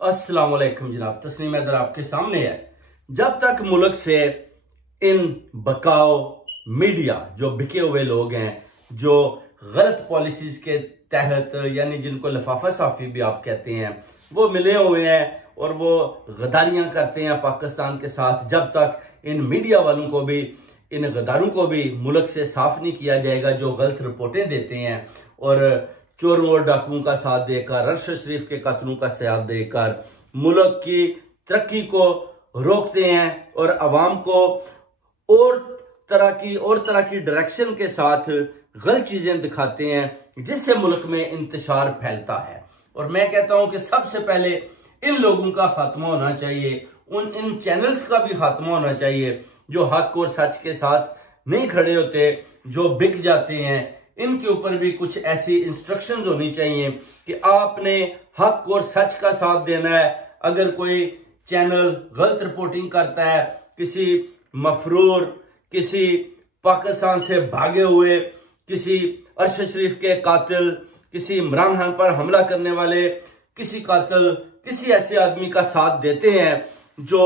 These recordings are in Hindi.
अस्सलाम वालेकुम जनाब, तस्नीम हैदर आपके सामने है। जब तक मुल्क से इन बकाओ मीडिया जो बिके हुए लोग हैं, जो गलत पॉलिसीज के तहत यानी जिनको लिफाफा साफी भी आप कहते हैं, वो मिले हुए हैं और वो गद्दारियां करते हैं पाकिस्तान के साथ, जब तक इन मीडिया वालों को भी, इन गद्दारों को भी मुल्क से साफ नहीं किया जाएगा, जो गलत रिपोर्टें देते हैं और चोरों और डाकुओं का साथ देकर, अरशद शरीफ के कत्लों का साथ देकर मुल्क की तरक्की को रोकते हैं और अवाम को और तरह की डायरेक्शन के साथ गलत चीजें दिखाते हैं, जिससे मुल्क में इंतशार फैलता है। और मैं कहता हूं कि सबसे पहले इन लोगों का खात्मा होना चाहिए, इन चैनल्स का भी खात्मा होना चाहिए जो हक और सच के साथ नहीं खड़े होते, जो बिक जाते हैं। इनके ऊपर भी कुछ ऐसी इंस्ट्रक्शंस होनी चाहिए कि आपने हक और सच का साथ देना है। अगर कोई चैनल गलत रिपोर्टिंग करता है, किसी मफरूर, किसी पाकिस्तान से भागे हुए, किसी अरशद शरीफ के कातिल, किसी इमरान खान पर हमला करने वाले किसी कातिल, किसी ऐसे आदमी का साथ देते हैं जो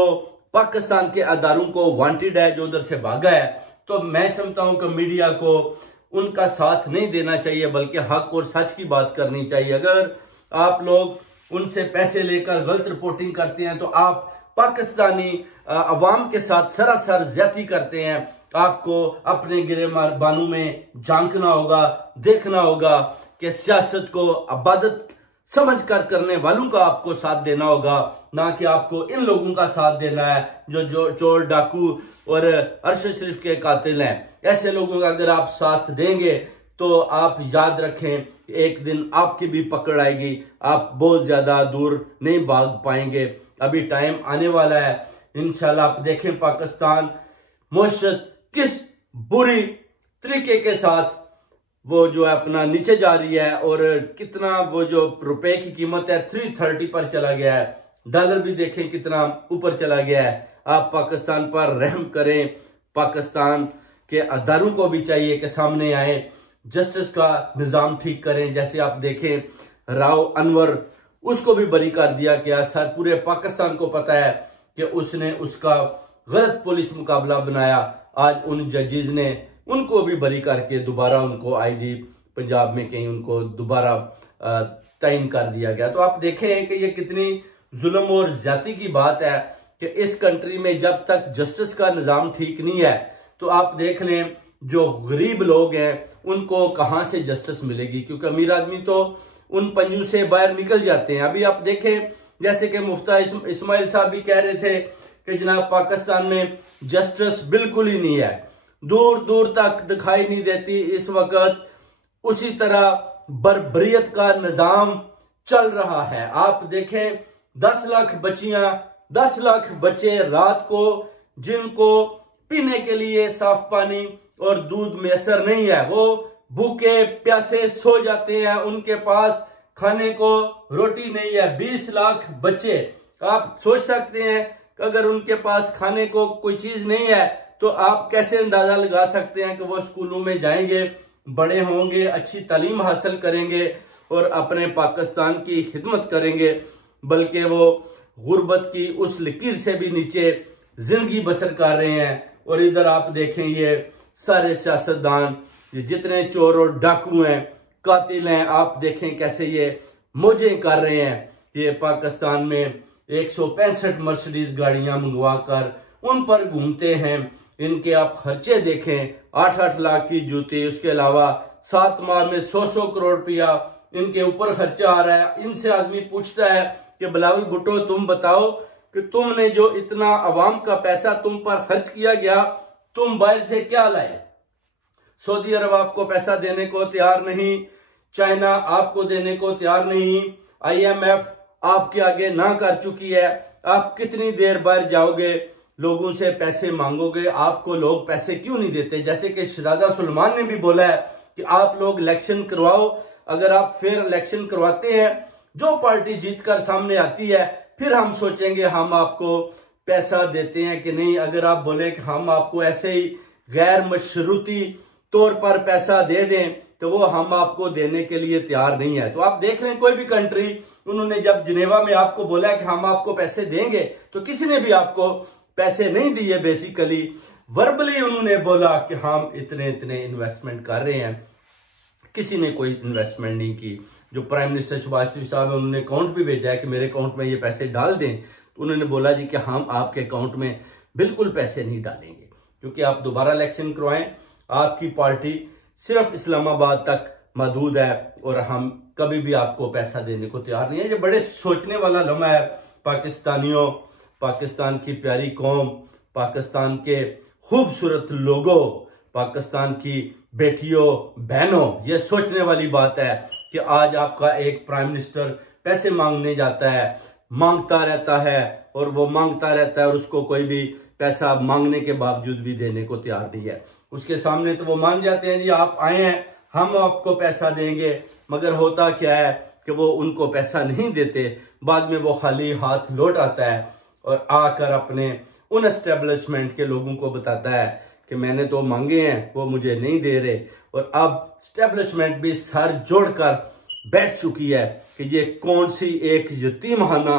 पाकिस्तान के अदारों को वांटेड है, जो उधर से भागा है, तो मैं समझता हूं कि मीडिया को उनका साथ नहीं देना चाहिए, बल्कि हक और सच की बात करनी चाहिए। अगर आप लोग उनसे पैसे लेकर गलत रिपोर्टिंग करते हैं तो आप पाकिस्तानी अवाम के साथ सरासर ज्यादती करते हैं। आपको अपने गिरेबानों में झांकना होगा, देखना होगा कि सियासत को इबादत समझकर करने वालों का आपको साथ देना होगा, ना कि आपको इन लोगों का साथ देना है जो चोर, डाकू और अरशद शरीफ के कातिल हैं। ऐसे लोगों का अगर आप साथ देंगे तो आप याद रखें, एक दिन आपकी भी पकड़ आएगी, आप बहुत ज्यादा दूर नहीं भाग पाएंगे। अभी टाइम आने वाला है, इंशाल्लाह आप देखें पाकिस्तान मुआशरत किस बुरी तरीके के साथ वो जो है अपना नीचे जा रही है, और कितना वो जो रुपए की कीमत है 330 पर चला गया है, डॉलर भी देखें कितना ऊपर चला गया है। आप पाकिस्तान पर रहम करें, पाकिस्तान के अदारों को भी चाहिए कि सामने आए, जस्टिस का निजाम ठीक करें। जैसे आप देखें राव अनवर, उसको भी बरी कर दिया गया। सर पूरे पाकिस्तान को पता है कि उसने उसका गलत पुलिस मुकाबला बनाया। आज उन जजेस ने उनको भी बरी करके दोबारा उनको आईजी पंजाब में कहीं उनको दोबारा तयन कर दिया गया। तो आप देखें कि ये कितनी जुल्म और ज्यादती की बात है कि इस कंट्री में जब तक जस्टिस का निजाम ठीक नहीं है, तो आप देख लें जो गरीब लोग हैं उनको कहां से जस्टिस मिलेगी, क्योंकि अमीर आदमी तो उन पंजों से बाहर निकल जाते हैं। अभी आप देखें जैसे कि मुफ्ता इस्माइल साहब भी कह रहे थे कि जनाब पाकिस्तान में जस्टिस बिल्कुल ही नहीं है, दूर दूर तक दिखाई नहीं देती इस वक्त। उसी तरह बर्बरियत का निजाम चल रहा है। आप देखें 10 लाख बच्चियां, 10 लाख बच्चे रात को, जिनको पीने के लिए साफ पानी और दूध मैसर नहीं है, वो भूखे प्यासे सो जाते हैं, उनके पास खाने को रोटी नहीं है। 20 लाख बच्चे, आप सोच सकते हैं कि अगर उनके पास खाने को कोई चीज नहीं है तो आप कैसे अंदाजा लगा सकते हैं कि वो स्कूलों में जाएंगे, बड़े होंगे, अच्छी तालीम हासिल करेंगे और अपने पाकिस्तान की खिदमत करेंगे, बल्कि वो गुर्बत की उस लकीर से भी नीचे जिंदगी बसर कर रहे हैं। और इधर आप देखें ये सारे सियासतदान, ये जितने चोर और डाकू हैं, कातिल हैं, आप देखें कैसे ये मौजें कर रहे हैं। ये पाकिस्तान में 165 मर्सिडीज गाड़ियां मंगवा कर उन पर घूमते हैं। इनके आप खर्चे देखें, 8-8 लाख की जूती, उसके अलावा 7 माह में 100 करोड़ रुपया इनके ऊपर खर्चा आ रहा है। इनसे आदमी पूछता है कि बिलावल भुट्टो तुम बताओ कि तुमने जो इतना अवाम का पैसा तुम पर खर्च किया गया, तुम बाहर से क्या लाए? सऊदी अरब आपको पैसा देने को तैयार नहीं, चाइना आपको देने को तैयार नहीं, IMF आपके आगे ना कर चुकी है। आप कितनी देर बाहर जाओगे, लोगों से पैसे मांगोगे? आपको लोग पैसे क्यों नहीं देते? जैसे कि शहजादा सुलेमान ने भी बोला है कि आप लोग इलेक्शन करवाओ, अगर आप फिर इलेक्शन करवाते हैं, जो पार्टी जीतकर सामने आती है, फिर हम सोचेंगे हम आपको पैसा देते हैं कि नहीं। अगर आप बोले कि हम आपको ऐसे ही गैर मशरूती तौर पर पैसा दे दें तो वो हम आपको देने के लिए तैयार नहीं है। तो आप देख रहे हैं कोई भी कंट्री, उन्होंने जब जिनेवा में आपको बोला कि हम आपको पैसे देंगे, तो किसी ने भी आपको पैसे नहीं दिए। बेसिकली वर्बली उन्होंने बोला कि हम इतने इतने इन्वेस्टमेंट कर रहे हैं, किसी ने कोई इन्वेस्टमेंट नहीं की। जो प्राइम मिनिस्टर शहबाज शरीफ साहब है, उन्होंने अकाउंट भी भेजा है कि मेरे अकाउंट में ये पैसे डाल दें, तो उन्होंने बोला जी कि हम आपके अकाउंट में बिल्कुल पैसे नहीं डालेंगे, क्योंकि आप दोबारा इलेक्शन करवाएं, आपकी पार्टी सिर्फ इस्लामाबाद तक महदूद है और हम कभी भी आपको पैसा देने को तैयार नहीं है। ये बड़े सोचने वाला लम्हा है पाकिस्तानियों, पाकिस्तान की प्यारी कौम, पाकिस्तान के खूबसूरत लोगों, पाकिस्तान की बेटियों बहनों, ये सोचने वाली बात है कि आज आपका एक प्राइम मिनिस्टर पैसे मांगने जाता है, मांगता रहता है और वो मांगता रहता है और उसको कोई भी पैसा मांगने के बावजूद भी देने को तैयार नहीं है। उसके सामने तो वो मान जाते हैं जी आप आए हैं हम आपको पैसा देंगे, मगर होता क्या है कि वो उनको पैसा नहीं देते, बाद में वो खाली हाथ लौट आता है और आकर अपने उन एस्टेब्लिशमेंट के लोगों को बताता है कि मैंने तो मांगे हैं, वो मुझे नहीं दे रहे। और अब एस्टेब्लिशमेंट भी सर जोड़कर बैठ चुकी है कि ये कौन सी एक यतीमखाना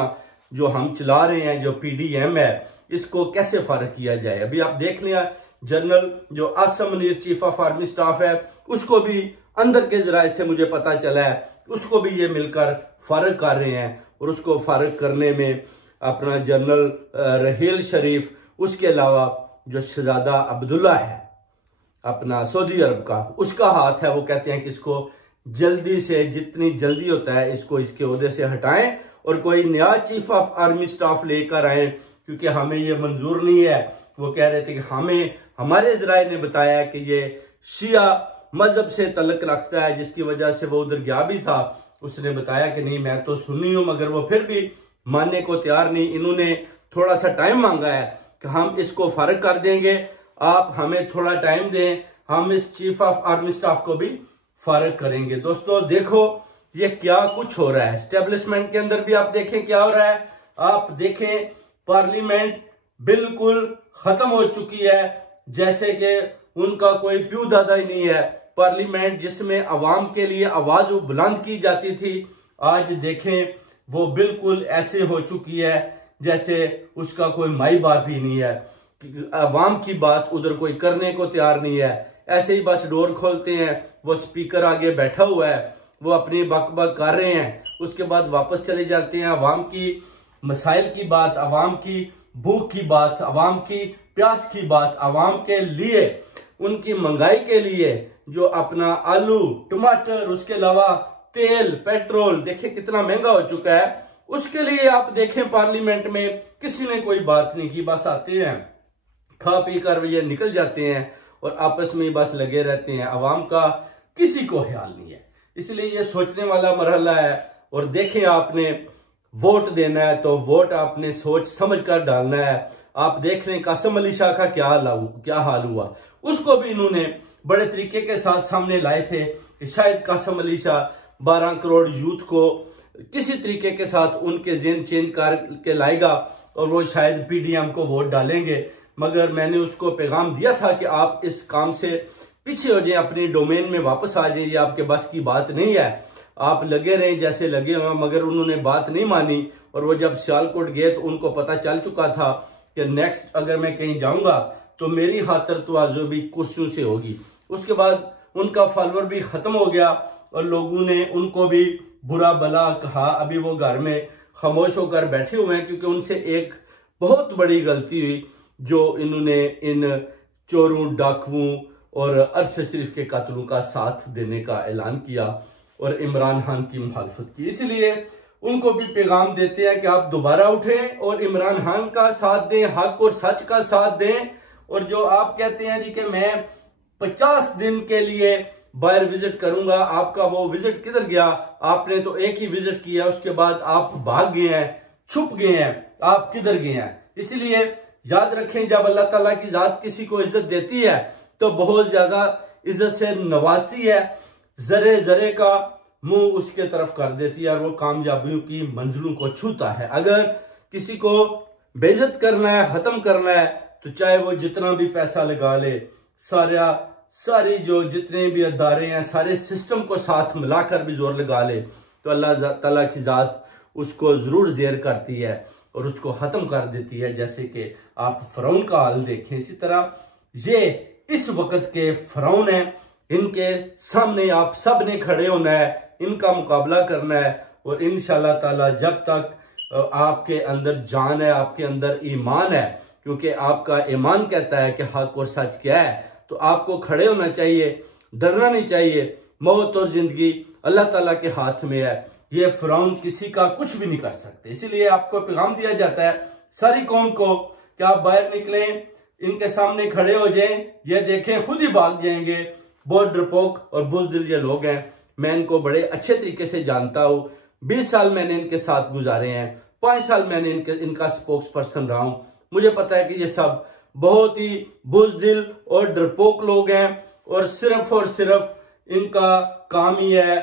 जो हम चला रहे हैं, जो PDM है, इसको कैसे फारिग किया जाए। अभी आप देख लिया जनरल जो Asim Munir chief of army staff है, उसको भी अंदर के जराये से मुझे पता चला है, उसको भी ये मिलकर फारिग कर रहे हैं। और उसको फारिग करने में अपना जनरल रहील शरीफ, उसके अलावा जो शहजादा अब्दुल्ला है अपना सऊदी अरब का, उसका हाथ है। वो कहते हैं कि इसको जल्दी से, जितनी जल्दी होता है इसको इसके ओहदे से हटाएं और कोई नया चीफ ऑफ आर्मी स्टाफ लेकर आए, क्योंकि हमें ये मंजूर नहीं है। वो कह रहे थे कि हमें हमारे जराये ने बताया कि ये शिया मजहब से तल्लुक रखता है, जिसकी वजह से वो उधर गया भी था। उसने बताया कि नहीं मैं तो सुन्नी हूं, मगर वो फिर भी मानने को तैयार नहीं। इन्होंने थोड़ा सा टाइम मांगा है कि हम इसको फारिग कर देंगे, आप हमें थोड़ा टाइम दें, हम इस चीफ ऑफ आर्मी स्टाफ को भी फारिग करेंगे। दोस्तों देखो ये क्या कुछ हो रहा है एस्टेब्लिशमेंट के अंदर भी, आप देखें क्या हो रहा है। आप देखें पार्लियामेंट बिल्कुल खत्म हो चुकी है, जैसे कि उनका कोई प्यू दादा ही नहीं है। पार्लियामेंट जिसमें अवाम के लिए आवाज बुलंद की जाती थी, आज देखें वो बिल्कुल ऐसे हो चुकी है जैसे उसका कोई माई बाप ही नहीं है। अवाम की बात उधर कोई करने को तैयार नहीं है। ऐसे ही बस डोर खोलते हैं, वो स्पीकर आगे बैठा हुआ है, वो अपनी बक कर रहे हैं, उसके बाद वापस चले जाते हैं। अवाम की मसाइल की बात, अवाम की भूख की बात, अवाम की प्यास की बात, अवाम के लिए, उनकी महंगाई के लिए जो अपना आलू टमाटर, उसके अलावा तेल पेट्रोल देखिए कितना महंगा हो चुका है, उसके लिए आप देखें पार्लियामेंट में किसी ने कोई बात नहीं की। बस आते हैं, खा पी कर ये निकल जाते हैं और आपस में बस लगे रहते हैं। अवाम का किसी को ख्याल नहीं है। इसलिए ये सोचने वाला मरहला है। और देखें आपने वोट देना है तो वोट आपने सोच समझ कर डालना है। आप देख लें कासिम अली शाह का क्या हाल हुआ, उसको भी इन्होंने बड़े तरीके के साथ सामने लाए थे कि शायद कासिम अली शाह 12 करोड़ यूथ को किसी तरीके के साथ उनके ज़हन चेंज करके लाएगा और वो शायद PDM को वोट डालेंगे। मगर मैंने उसको पैगाम दिया था कि आप इस काम से पीछे हो जाएं, अपनी डोमेन में वापस आ जाएं, ये आपके बस की बात नहीं है, आप लगे रहें जैसे लगे हुए। मगर उन्होंने बात नहीं मानी और वो जब सियालकोट गए तो उनको पता चल चुका था कि नेक्स्ट अगर मैं कहीं जाऊंगा तो मेरी खातर तो आज़ोबी कुर्सियों से होगी। उसके बाद उनका फॉलोअर भी खत्म हो गया और लोगों ने उनको भी बुरा भला कहा। अभी वो घर में खामोश होकर बैठे हुए हैं, क्योंकि उनसे एक बहुत बड़ी गलती हुई जो इन्होंने इन चोरों, डाकुओं और अरशद शरीफ के कातलों का साथ देने का ऐलान किया और इमरान खान की मुखालफत की। इसलिए उनको भी पैगाम देते हैं कि आप दोबारा उठें और इमरान खान का साथ दें, हक और सच का साथ दें। और जो आप कहते हैं जी कि मैं 50 दिन के लिए बाहर विजिट करूंगा, आपका वो विजिट किधर गया? आपने तो एक ही विजिट किया, उसके बाद आप भाग गए हैं, छुप गए हैं, आप किधर गए हैं? इसलिए याद रखें, जब अल्लाह ताला की जात किसी को इज्जत देती है तो बहुत ज्यादा इज्जत से नवाजती है, जरे जरे का मुंह उसके तरफ कर देती है और वो कामयाबियों की मंजिलों को छूता है। अगर किसी को बेइज्जत करना है, खत्म करना है, तो चाहे वो जितना भी पैसा लगा ले, सारी जो जितने भी अदारे हैं सारे सिस्टम को साथ मिलाकर भी जोर लगा ले तो अल्लाह ताला की ज़ात उसको ज़रूर ज़ेर करती है और उसको ख़त्म कर देती है। जैसे कि आप फ़िरौन का हाल देखें, इसी तरह ये इस वक्त के फ़िरौन हैं, इनके सामने आप सब ने खड़े होना है, इनका मुकाबला करना है। और इंशाअल्लाह ताला जब तक आपके अंदर जान है, आपके अंदर ईमान है, क्योंकि आपका ईमान कहता है कि हक और सच क्या है, तो आपको खड़े होना चाहिए, डरना नहीं चाहिए। मौत और जिंदगी अल्लाह ताला के हाथ में है, ये फ़िरौन किसी का कुछ भी नहीं कर सकते। इसीलिए आपको पैगाम दिया जाता है सारी कौम को कि आप बाहर निकलें, इनके सामने खड़े हो जाएं, ये देखें खुद ही भाग जाएंगे। बहुत डरपोक और बुज़दिल ये लोग हैं, मैं इनको बड़े अच्छे तरीके से जानता हूँ। 20 साल मैंने इनके साथ गुजारे हैं, 5 साल मैंने इनका स्पोक्स पर्सन रहा हूँ। मुझे पता है कि ये सब बहुत ही बुज़दिल और डरपोक लोग हैं और सिर्फ इनका काम ही है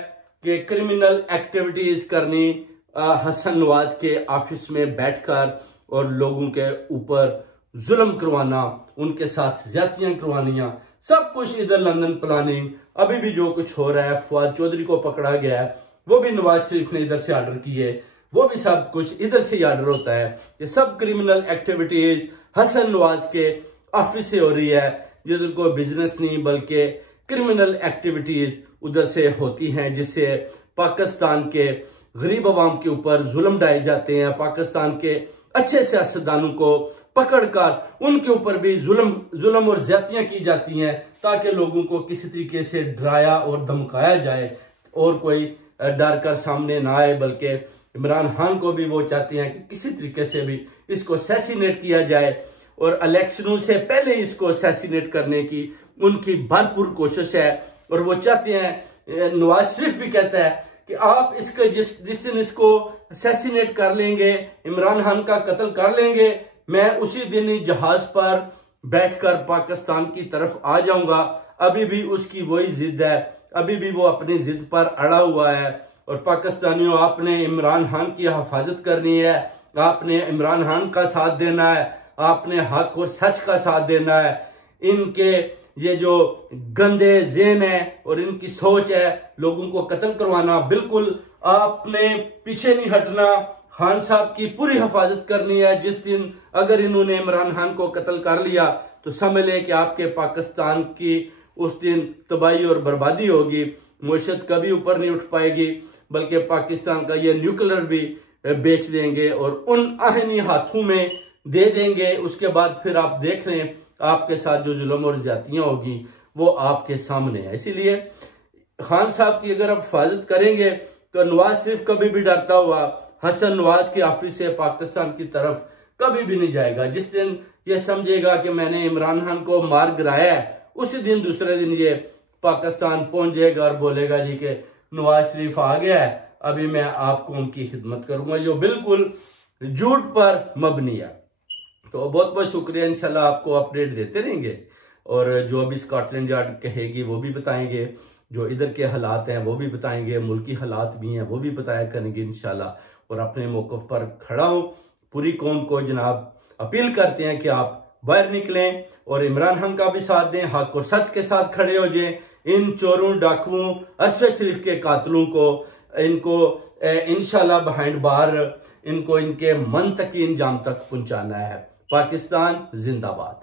कि क्रिमिनल एक्टिविटीज करनी, हसन नवाज के ऑफिस में बैठकर और लोगों के ऊपर जुल्म करवाना, उनके साथ ज्यादतियां करवानियां, सब कुछ इधर लंदन प्लानिंग। अभी भी जो कुछ हो रहा है, फवाद चौधरी को पकड़ा गया है, वो भी नवाज शरीफ ने इधर से ऑर्डर किए, वो भी सब कुछ इधर से ही ऑर्डर होता है। ये सब क्रिमिनल एक्टिविटीज हसन नवाज के ऑफिस से हो रही है, जिधर कोई बिजनेस नहीं बल्कि क्रिमिनल एक्टिविटीज उधर से होती हैं, जिससे पाकिस्तान के गरीब अवाम के ऊपर जुल्म ढाए जाते हैं। पाकिस्तान के अच्छे सियासतदानों को पकड़कर उनके ऊपर भी जुल्म और ज्यादतियां की जाती हैं, ताकि लोगों को किसी तरीके से डराया और धमकाया जाए और कोई डर कर सामने ना आए। बल्कि इमरान खान को भी वो चाहते हैं कि किसी तरीके से भी इसको असैसिनेट किया जाए और इलेक्शनों से पहले इसको असैसिनेट करने की उनकी भरपूर कोशिश है। और वो चाहते हैं, नवाज शरीफ भी कहता है कि आप इसके जिस दिन इसको असैसिनेट कर लेंगे, इमरान खान का कत्ल कर लेंगे, मैं उसी दिन ही जहाज पर बैठकर पाकिस्तान की तरफ आ जाऊंगा। अभी भी उसकी वही जिद है, अभी भी वो अपनी जिद पर अड़ा हुआ है। और पाकिस्तानियों, आपने इमरान खान की हिफाजत करनी है, आपने इमरान खान का साथ देना है, आपने हक और सच का साथ देना है। इनके ये जो गंदे ज़हन है और इनकी सोच है लोगों को कत्ल करवाना, बिल्कुल आपने पीछे नहीं हटना। खान साहब की पूरी हिफाजत करनी है। जिस दिन अगर इन्होंने इमरान खान को कत्ल कर लिया तो समझ लें कि आपके पाकिस्तान की उस दिन तबाही और बर्बादी होगी। मुआशरत कभी ऊपर नहीं उठ पाएगी, बल्कि पाकिस्तान का ये न्यूक्लियर भी बेच देंगे और उन आहनी हाथों में दे देंगे। उसके बाद फिर आप देख लें आपके साथ जो जुल्म और ज्यादतियां होगी वो आपके सामने है। इसीलिए खान साहब की अगर आप हिफाजत करेंगे तो नवाज शरीफ कभी भी डरता हुआ हसन नवाज के ऑफिस से पाकिस्तान की तरफ कभी भी नहीं जाएगा। जिस दिन ये समझेगा कि मैंने इमरान खान को मार गिराया है, उसी दिन दूसरे दिन ये पाकिस्तान पहुंच जाएगा और बोलेगा जी कि नवाज शरीफ आ गया है, अभी मैं आपको उनकी खिदमत करूंगा, जो बिल्कुल झूठ पर मबनी है। तो बहुत बहुत शुक्रिया, इंशाल्लाह आपको अपडेट देते रहेंगे और जो अभी स्कॉटलैंड यार्ड कहेगी वो भी बताएंगे, जो इधर के हालात हैं वो भी बताएंगे, मुल्की हालात भी हैं वो भी बताया करेंगे इंशाल्लाह। और अपने मौक़िफ़ पर खड़ा हूँ। पूरी कौम को जनाब अपील करते हैं कि आप बाहर निकलें और इमरान खान का भी साथ दें, हक और सच के साथ खड़े हो जाएं। इन चोरों, डाकुओं, अरशद शरीफ के कातलों को इनको इंशाल्लाह बिहाइंड बार इनको इनके मन तक अंजाम तक पहुंचाना है। पाकिस्तान जिंदाबाद।